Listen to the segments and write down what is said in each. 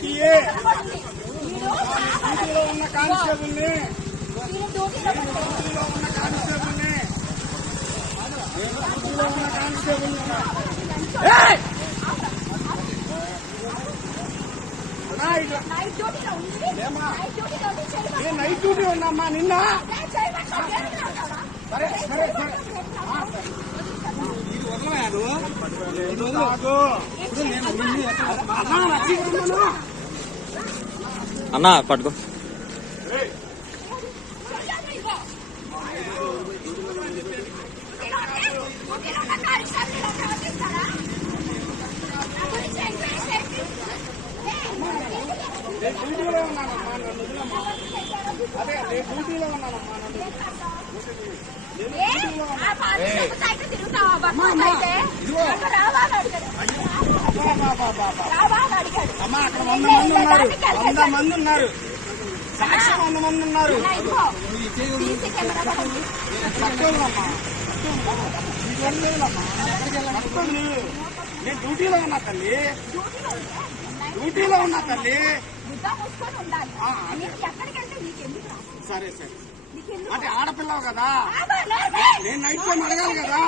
తీయే డ్యూటీలో ఉన్న కానిస్టేబుల్ని night duty ఉన్నామ్మా నిన్న. సరే సరే సరే అన్నా పట్టుకో. డ్యూటీలో ఉన్నానమ్మా, నన్ను వదిలమ్మా. అదే నేను డ్యూటీలో ఉన్నానమ్మా, నన్ను అమ్మా. అక్కడ 100 మంది ఉన్నారు, 100 మంది ఉన్నారు, సాక్ష్యం 100 మంది ఉన్నారు. నేను డ్యూటీలో ఉన్నా తల్లి, డ్యూటీలో ఉన్నా తల్లి. సరే సరే అంటే ఆడపిల్లవు కదా, నేను నైట్ టైం అడగాలి కదా.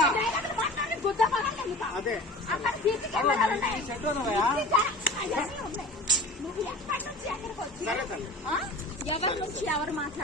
అదే ఎవరి నుంచి ఎవరు మాట్లాడారు?